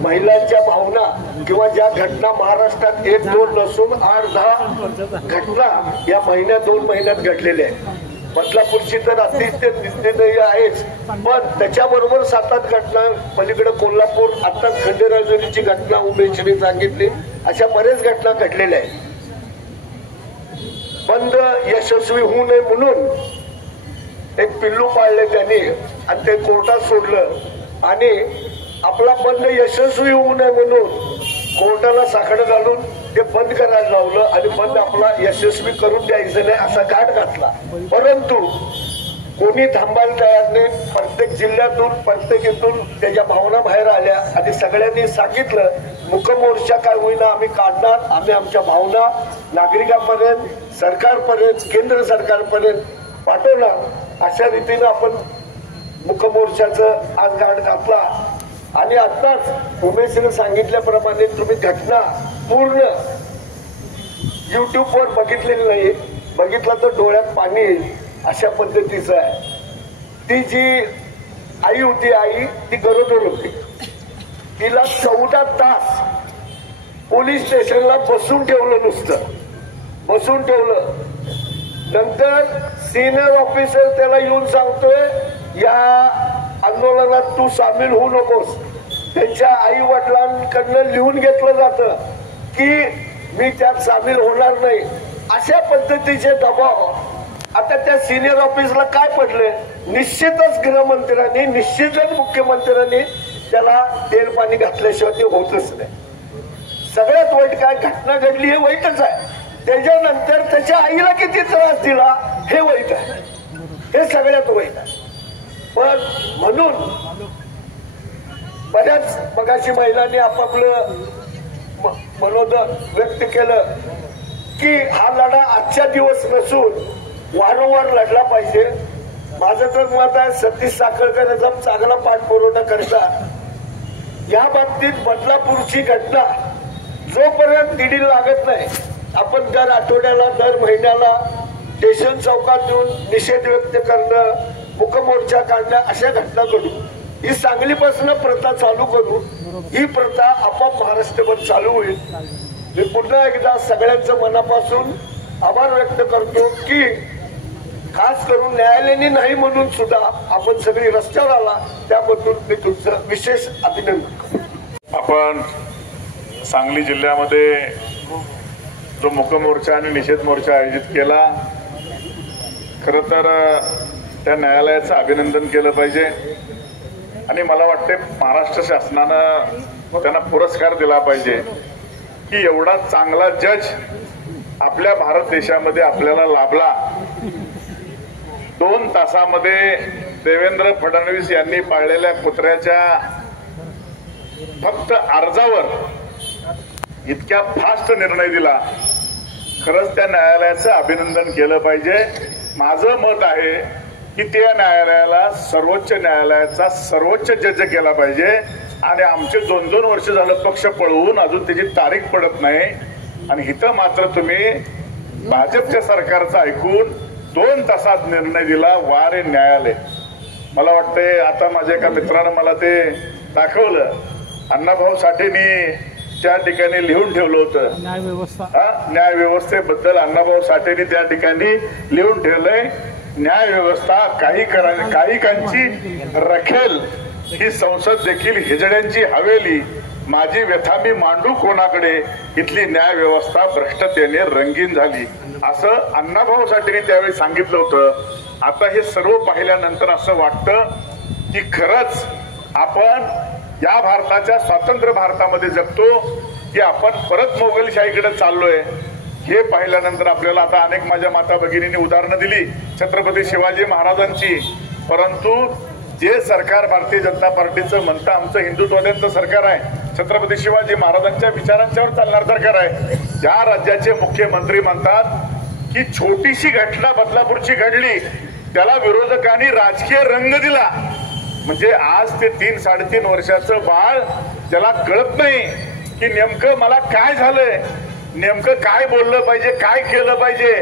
महिलांच्या भावना किंवा ज्या घटना महाराष्ट्रात 1-2 नसून 8-10 घटना या 2 महिन्यात घडलेल्या आहेत. बदलापूरची तर अतिशय निंदनीय आहेच, पण त्याच्याबरोबर 7-8 घटना, पलीकडे कोल्हापूर, आता खंडेराजुरीची घटना उमेशने सांगितली, अशा बऱ्याच घटना घडलेल्या आहेत. बंद यशस्वी होऊ नये म्हणून एक पिल्लू पाळले त्यांनी आणि ते कोर्टात सोडलं आणि आपला बंद यशस्वी होऊ नये म्हणून कोर्टाला साखर घालून ते बंद करायला लावलं आणि बंद आपला यशस्वी करून द्यायचं नाही असा घाट घातला. परंतु कोणी थांबायला तयार नाही. प्रत्येक जिल्ह्यातून, प्रत्येकीतून त्याच्या भावना बाहेर आल्या आणि सगळ्यांनी सांगितलं मुकमोर्चा काय होईना आम्ही काढणार, आम्ही आमच्या भावना नागरिकांपर्यंत, सरकारपर्यंत, केंद्र सरकारपर्यंत पाठवणार. अशा रीतीनं आपण मुकमोर्चाचं आज घाट घातला. आणि आताच उमेशने सांगितल्याप्रमाणे तुम्ही घटना पूर्ण युट्यूबवर बघितलेली नाही, बघितलं तर डोळ्यात पाणी येईल अशा पद्धतीचं आहे. ती जी आई होती, आई ती गरोदर होती, तिला 14 तास पोलीस स्टेशनला बसून ठेवलं, नुसतं बसून ठेवलं. नंतर सिनियर ऑफिसर त्याला येऊन सांगतोय या आंदोलनात तू सामील होऊ नकोस. त्यांच्या आई वडिलांकडनं लिहून घेतलं जातं की मी त्यात सामील होणार नाही. अशा पद्धतीचे दबाव आता त्या सिनियर ऑफिसला काय पडले, निश्चितच गृहमंत्र्यांनी, निश्चितच मुख्यमंत्र्यांनी त्याला तेल पाणी घातल्याशिवाय ते होतच नाही. सगळ्यात वाईट काय घटना घडली हे वाईटच आहे, त्याच्यानंतर त्याच्या आईला किती त्रास दिला हे वाईट आहे, हे सगळ्यात वाईट आहे. पण म्हणून बऱ्याच मगाशी महिलांनी आपापलं मनोदर व्यक्त केलं की हा लढा आजच्या दिवस नसून वारंवार लढला पाहिजे. माझं तर मत आहे सतीश साखळकर याचा चांगला पाठपुरवठा करतात. या बाबतीत बदलापूरची घटना जोपर्यंत दिडी लागत नाही, आपण दर आठवड्याला, दर महिन्याला स्टेशन चौकात येऊन निषेध व्यक्त करणं, मुकमोर्चा काढण्या अशा घटना घडू, ही सांगलीपासून प्रथा चालू करू, ही प्रथा आपोआप महाराष्ट्रभर चालू होईल. मी पुन्हा एकदा सगळ्यांचं मनापासून आभार व्यक्त करतो की खास करून न्यायालयाने नाही म्हणून सुद्धा आपण सगळी रस्त्यावर आला, त्याबद्दल मी तुमचं विशेष अभिनंदन करतो. आपण सांगली जिल्ह्यामध्ये जो मुकमोर्चा आणि निषेध मोर्चा आयोजित केला, खरं तर त्या न्यायालयाचं अभिनंदन केलं पाहिजे आणि मला वाटते महाराष्ट्र शासनानं त्यांना पुरस्कार दिला पाहिजे की एवढा चांगला जज आपल्या भारत देशामध्ये आपल्याला लाभला. 2 तासामध्ये देवेंद्र फडणवीस यांनी पाळलेल्या कुत्र्याच्या फक्त अर्जावर इतक्या फास्ट निर्णय दिला. खरंच त्या न्यायालयाचं अभिनंदन केलं पाहिजे. माझं मत आहे की त्या न्यायालयाला सर्वोच्च न्यायालयाचा सर्वोच्च जज केला पाहिजे आणि आमचे 2-2 वर्ष झालं पक्ष पळवून अजून त्याची तारीख पडत नाही आणि इथं मात्र तुम्ही भाजपच्या सरकारचं ऐकून 2 तासात निर्णय दिला. वारे न्यायालय. मला वाटतंय आता माझ्या एका मित्रानं मला ते दाखवलं, अण्णाभाऊ साठेंनी त्या ठिकाणी लिहून ठेवलं होतं न्याय व्यवस्थेबद्दल. अण्णाभाऊ साठेंनी त्या ठिकाणी लिहून ठेवलंय, न्याय व्यवस्था काहीकांची रखेल, ही संसद देखील हिजड्यांची हवेली, माझी व्यथा मी मांडू कोणाकडे, इथली न्याय व्यवस्था भ्रष्टतेने रंगीन झाली, असं अण्णाभाऊ साठेंनी त्यावेळी सांगितलं होतं. आता हे सर्व पाहिल्यानंतर असं वाटतं की खरंच आपण या भारताच्या स्वातंत्र्य भारतामध्ये जगतो की आपण परत मोगलशाहीकडे चाललोय. हे पाहिल्यानंतर आपल्याला आता अनेक माझ्या माता भगिनींनी उदाहरणं दिली छत्रपती शिवाजी महाराजांची, परंतु जे सरकार भारतीय जनता पार्टीचं म्हणतं आमचं हिंदुत्ववाद्यांचं सरकार आहे, छत्रपती शिवाजी महाराजांच्या विचारांच्यावर चालणार सरकार आहे. ज्या राज्याचे मुख्यमंत्री म्हणतात की छोटीशी घटना बदलापूरची घडली, त्याला विरोधकांनी राजकीय रंग दिला. म्हणजे आज ते 3-3.5 वर्षाचं बाळ ज्याला कळत नाही की नेमकं मला काय झालंय, नेमकं काय बोललं पाहिजे, काय केलं पाहिजे,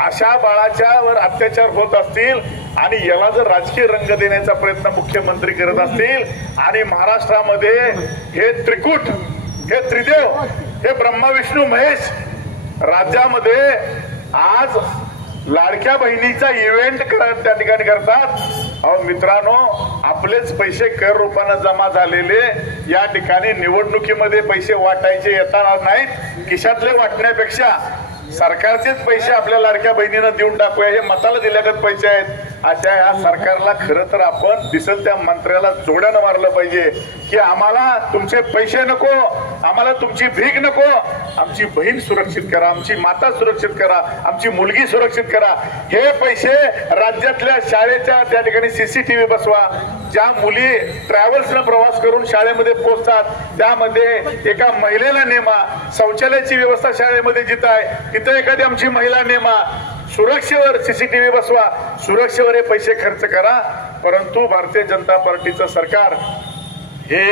अशा बाळाच्या वर अत्याचार होत असतील आणि याला जर राजकीय रंग देण्याचा प्रयत्न मुख्यमंत्री करत असतील आणि महाराष्ट्रामध्ये हे त्रिकूट, हे त्रिदेव, हे ब्रह्मा विष्णू महेश राज्यामध्ये आज लाडक्या बहिणीचा इव्हेंट त्या ठिकाणी करतात. अहो मित्रांनो, आपलेच पैसे कर रूपाने जमा झालेले या ठिकाणी निवडणुकीमध्ये पैसे वाटायचे येणार नाहीत, खिशातले वाटण्यापेक्षा सरकारचेच पैसे आपल्या लाडक्या बहिणींना देऊन टाकूया, हे मताला दिल्यागत पैसे आहेत. अशा या सरकारला खरं तर आपण दिसल त्या मंत्र्याला जोड्यानं मारलं पाहिजे की आम्हाला तुमचे पैसे नको, आम्हाला तुमची भीक नको, आमची बहीण सुरक्षित करा, आमची माता सुरक्षित करा, आमची मुलगी सुरक्षित करा. हे पैसे राज्यातल्या शाळेच्या त्या ठिकाणी CCTV बसवा. ज्या मुली ट्रॅव्हल्सनं प्रवास करून शाळेमध्ये पोहोचतात त्यामध्ये एका महिलेला नेमा, शौचालयाची व्यवस्था शाळेमध्ये जिथं आहे तिथं एखादी आमची महिला नेमा, सुरक्षेवर CCTV बसवा, सुरक्षेवर हे पैसे खर्च करा. परंतु भारतीय जनता पार्टीचं सरकार हे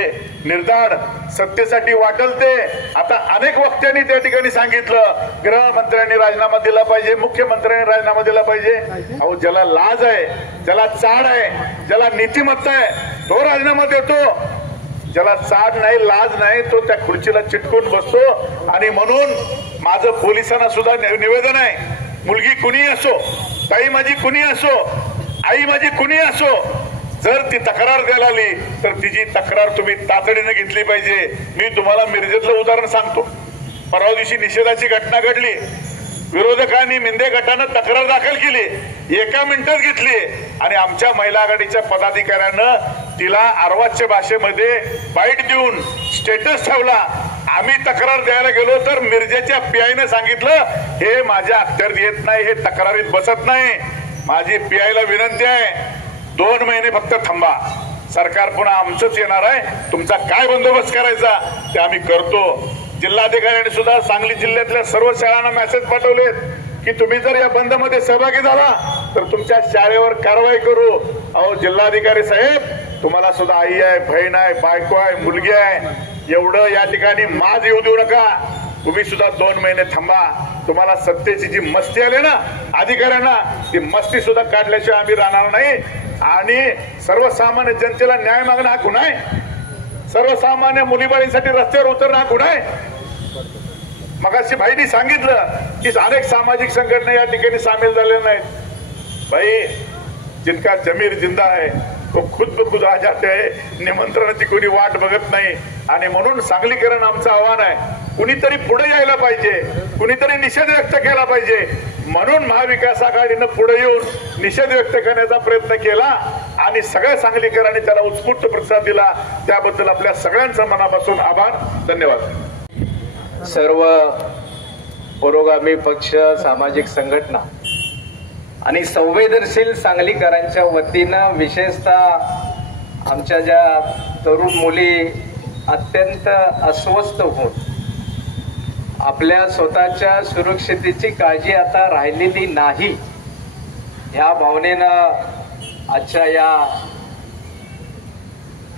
निर्धाड सत्तेसाठी वाटल ते. आता अनेक वक्त्यांनी त्या ठिकाणी सांगितलं गृहमंत्र्यांनी राजीनामा दिला पाहिजे, मुख्यमंत्र्यांनी राजीनामा दिला पाहिजे. अहो ज्याला लाज आहे, ज्याला चाड आहे, ज्याला नीतिमत्ता आहे तो राजीनामा देतो. ज्याला चाड नाही, लाज नाही, तो त्या खुर्चीला चिटकून बसतो. आणि म्हणून माझं पोलिसांना सुद्धा निवेदन आहे, मुलगी कुणी असो, ताई माझी कुणी असो, आई माझी कुणी असो, जर ती तक्रार द्यायला आली तर तिची तक्रार तुम्ही तातडीने घेतली पाहिजे. मी तुम्हाला मिरजेतलं उदाहरण सांगतो. परवा दिवशी निषेधाची घटना घडली, विरोधकांनी मिंदे गटानं तक्रार दाखल केली, 1 मिनिटात घेतली आणि आमच्या महिला आघाडीच्या पदाधिकाऱ्यानं तिला अर्वाच्य भाषेमध्ये बाईट देऊन स्टेटस ठेवला. आम्ही तक्रार द्यायला गेलो तर मिरजेच्या PIनं सांगितलं हे माझ्या अखत्यारीत येत नाही, हे तक्रारीत बसत नाही. माझी PIला विनंती आहे 2 महिने फक्त थांबा, सरकार पुन्हा आमचंच येणार आहे, तुमचा काय बंदोबस्त करायचा ते आम्ही करतो. जिल्हाधिकाऱ्यांनी सुद्धा सांगली जिल्ह्यातल्या सर्व शाळांना मेसेज पाठवलेत की तुम्ही जर या बंद मध्ये सहभागी झाला तर तुमच्या शाळेवर कारवाई करू. अहो जिल्हाधिकारी साहेब, तुम्हाला सुद्धा आई आहे, बहीण आहे, बायको आहे, मुलगी आहे, एवढं या ठिकाणी माज येऊ देऊ नका. तुम्ही सुद्धा 2 महिने थांबा. तुम्हाला सत्तेची जी मस्ती आली ना अधिकाऱ्यांना, ती मस्ती सुद्धा काढल्याशिवाय आम्ही राहणार नाही. आणि सर्वसामान्य जनतेला न्याय मागणं हा गुन्हा आहे? सर्वसामान्य मुलीबाळींसाठी रस्त्यावर उतरणं हा गुन्हा आहे? मगाशी भाईनी सांगितलं की अनेक सामाजिक संघटना या ठिकाणी सामील झालेल्या नाहीत. भाई, जिनका जमीर जिंदा है तो खुद ब खुद आ जाते है. निमंत्रणाची कोणी वाट बघत नाही. आणि म्हणून सांगलीकरण आमचं आव्हान आहे, कुणीतरी पुढे यायला पाहिजे, कुणीतरी निषेध व्यक्त केला पाहिजे. म्हणून महाविकास आघाडीनं पुढे येऊन निषेध व्यक्त करण्याचा प्रयत्न केला आणि सगळ्या सांगलीकरांनी त्याला उत्स्फूर्त प्रतिसाद दिला. त्याबद्दल आपल्या सगळ्यांचा मनापासून आभार. धन्यवाद. सर्व पुरोगामी पक्ष, सामाजिक संघटना आणि संवेदनशील सांगलीकरांच्या वतीनं विशेषतः आमच्या ज्या तरुण मुली अत्यंत अस्वस्थ होऊन आपल्या स्वतःच्या सुरक्षितेची काळजी आता राहिलेली नाही, ह्या भावनेनं आजच्या या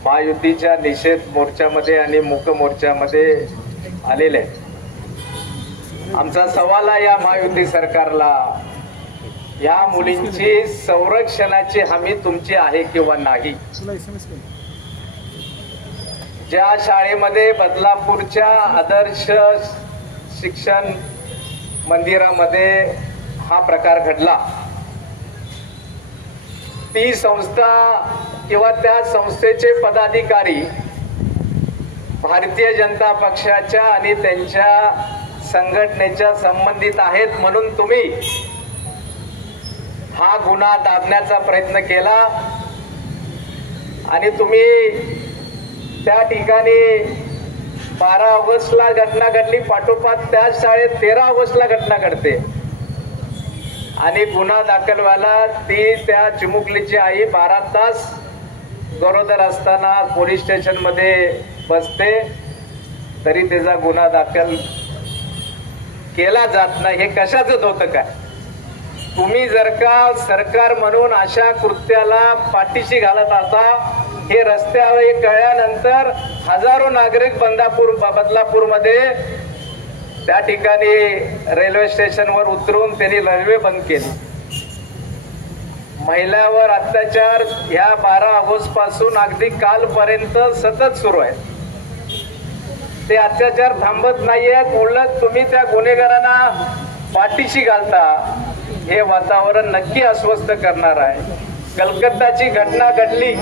महायुतीच्या निषेध मोर्चामध्ये आणि मूक मोर्चामध्ये आलेले आहेत. आमचा सवाल आहे या महायुती सरकारला, या मुलींची संरक्षणाची हमी तुमची आहे किंवा नाही? ज्या शाळेमध्ये बदलापूरच्या आदर्श शिक्षण मंदिरामध्ये हा प्रकार घडला, ती संस्था किंवा त्या संस्थेचे पदाधिकारी भारतीय जनता पक्षाच्या आणि त्यांच्या संघटनेच्या संबंधित आहेत म्हणून तुम्ही हा गुन्हा दाबण्याचा प्रयत्न केला आणि तुम्ही त्या ठिकाणी 12 ऑगस्टला घटना घडली, पाठोपाठ त्या शाळेत 13 ऑगस्टला घटना घडते आणि गुन्हा दाखल व्हायला ती त्या चिमुकलीची आई 12 तास गरोदर असताना पोलीस स्टेशन मध्ये बसते, तरी त्याचा गुन्हा दाखल केला जात नाही. हे कशाच होतं काय? तुम्ही जर का सरकार म्हणून अशा कृत्याला पाठीशी घालत असा, हे रस्त्यावर कळल्यानंतर हजारो नागरिक बदलापूरमध्ये त्या ठिकाणी रेल्वे स्टेशनवर उतरून त्यांनी रेल्वे बंद केली. महिलांवर अत्याचार ह्या 12 ऑगस्ट पासून अगदी कालपर्यंत सतत सुरू आहे. ते अत्याचार थांबत नाहीयेत, उलट तुम्ही त्या गुन्हेगारांना पाठीशी घालता. हे वातावरण नक्की अस्वस्थ करणार आहे. कलकत्ताची घटना घडली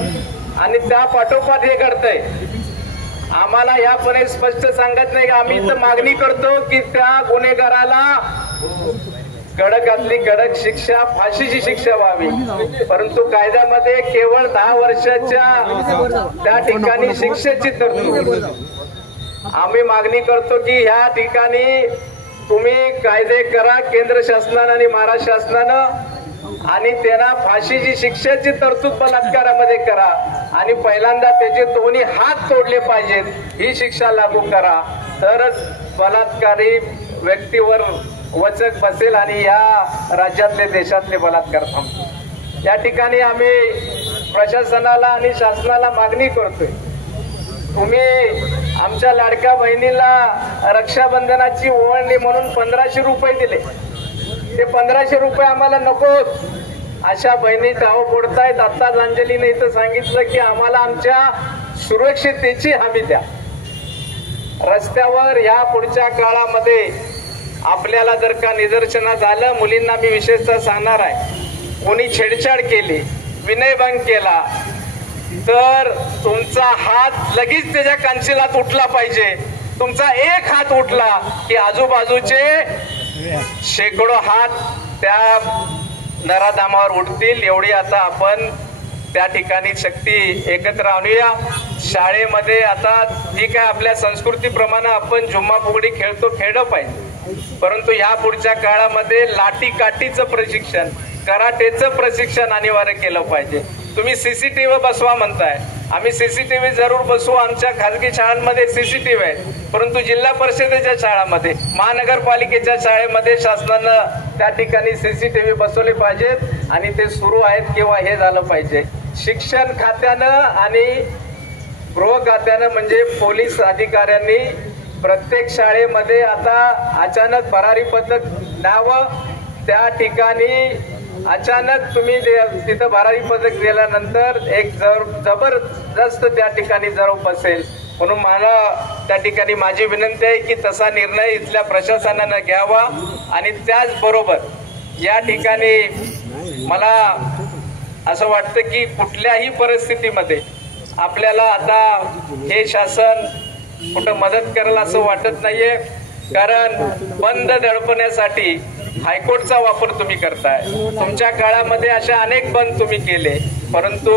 आणि त्या पाठोपाठ हे घडतंय. आम्हाला यापणे स्पष्ट सांगत नाही, आम्ही तर मागणी करतो की त्या गुन्हेगाराला कडकातली कडक शिक्षा, फाशीची शिक्षा व्हावी, परंतु कायद्यामध्ये केवळ 10 वर्षाच्या त्या ठिकाणी शिक्षेची तरतूद. आम्ही मागणी करतो की ह्या ठिकाणी तुम्ही कायदे करा केंद्र शासनानं आणि महाराष्ट्र शासनानं, आणि त्यांना फाशीची शिक्षेची तरतूद बलात्कारामध्ये करा आणि पहिल्यांदा त्याचे दोन्ही हात तोडले पाहिजेत, ही शिक्षा लागू करा. तरच बलात्कारी व्यक्तीवर वचक बसेल आणि या राज्यातले देशातले बलात्कार थांबतील. या ठिकाणी आम्ही प्रशासनाला आणि शासनाला मागणी करतोय, तुम्ही आमच्या लाडक्या बहिणीला रक्षाबंधनाची ओवाळणी म्हणून 1500 रुपये दिले. ते 1500 रुपये आम्हाला नकोत. अशा बहिणी धाव फोडतायत. आत्ताच अंजलीने इथं सांगितलं की आम्हाला आमच्या सुरक्षिततेची हमी द्या. रस्त्यावर या पुढच्या काळामध्ये आपल्याला जर का निदर्शनास आलं, मुलींना मी विशेषतः सांगणार आहे, कोणी छेडछाड केली, विनयभंग केला, तर तुमचा हात लगेच त्याच्या कांशिलात उठला पाहिजे. तुमचा एक हात उठला की आजूबाजूचे शेकडो हात त्या नराधामावर उठतील. एवढी आता आपण त्या ठिकाणी शक्ती एकत्र आणूया. शाळेमध्ये आता ठीक आहे, आपल्या संस्कृतीप्रमाणे आपण जुम्मा फुगडी खेळतो, खेळलं पाहिजे, परंतु या पुढच्या काळामध्ये लाठी काठीचं प्रशिक्षण, कराटेचं प्रशिक्षण अनिवार्य केलं पाहिजे. तुम्ही सीसीटीव्ही बसवा म्हणताय, आम्ही सीसीटीव्ही जरूर बसवू. आमच्या खाजगी शाळांमध्ये सीसीटीव्ही आहेत, परंतु जिल्हा परिषदेच्या शाळांमध्ये, महानगरपालिकेच्या शाळेमध्ये शासनानं त्या ठिकाणी सीसीटीव्ही बसवले पाहिजेत आणि ते सुरू आहेत किंवा हे झालं पाहिजे. शिक्षण खात्यानं आणि गृह खात्यानं म्हणजे पोलीस अधिकाऱ्यांनी प्रत्येक शाळेमध्ये आता अचानक भरारी पद्धत द्यावं. त्या ठिकाणी अचानक तुम्ही तिथं भरारी पदक दिल्यानंतर एक जबरदस्त त्या ठिकाणी जरूप बसेल, म्हणून मला त्या ठिकाणी माझी विनंती आहे की तसा निर्णय इथल्या प्रशासनानं घ्यावा. आणि त्याचबरोबर या ठिकाणी मला असं वाटतं की कुठल्याही परिस्थितीमध्ये आपल्याला आता हे शासन कुठं मदत करेल असं वाटत नाहीये, कारण बंद दडपण्यासाठी हायकोर्टचा वापर तुम्ही करताय. तुमच्या काळामध्ये अशा अनेक बंद तुम्ही केले, परंतु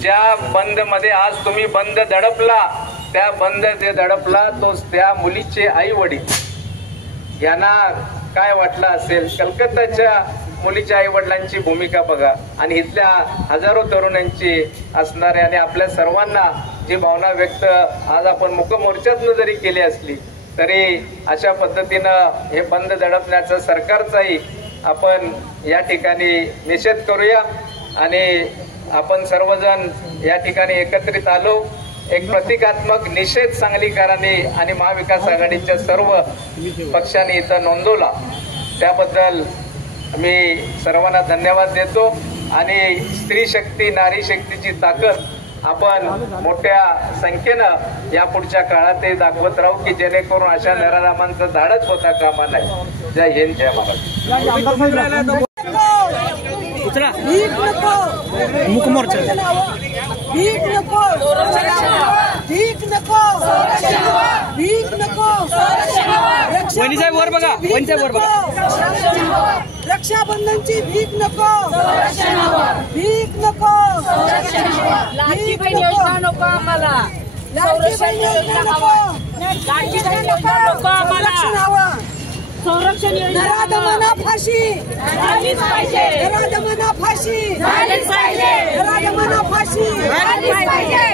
ज्या बंद मध्ये आज तुम्ही बंद दडपला, त्या बंद जे दडपला तो त्या मुलीचे आई वडील यांना काय वाटलं असेल. कलकत्ताच्या मुलीच्या आई वडिलांची भूमिका बघा आणि इथल्या हजारो तरुणांची असणारे आणि आपल्या सर्वांना जी भावना व्यक्त आज आपण मुकमोर्चातनं जरी केली असली तरी अशा पद्धतीनं हे बंद दडपण्याचा सरकारचाही आपण या ठिकाणी निषेध करूया. आणि आपण सर्वजण या ठिकाणी एकत्रित आलो. एक प्रतिकात्मक निषेध सांगलीकरांनी आणि महाविकास आघाडीच्या सर्व पक्षांनी इथं नोंदवला. त्याबद्दल मी सर्वांना धन्यवाद देतो. आणि स्त्री शक्ती नारी शक्तीची ताकद आपण मोठ्या संख्येनं या पुढच्या काळात दाखवत राहू की जेणेकरून अशा नरारामांचं धाडच होता कामा नाही. जय हिंद, जय महाराष्ट्र. भीक नको, भीक नको, भीक नको, वर बघा, वर बघा. रक्षाबंधनची भीक नको, भीक नको, लाडकी बहीण योजना नको आम्हाला, लाडकी बहीण योजना नको, लाडकी बहीण योजना नको आम्हाला, संरक्षण योजना, नराधमांना फाशी झालीच पाहिजे, नराधमांना फाशी झालीच पाहिजे, नराधमांना फाशी झालीच पाहिजे,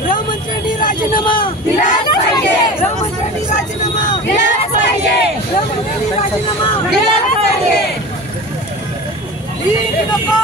गृहमंत्र्यांनी राजीनामा दिलाच पाहिजे, गृहमंत्र्यांनी राजीनामा दिलाच पाहिजे, गृहमंत्र्यांनी राजीनामा दिलाच पाहिजे. भीक नको,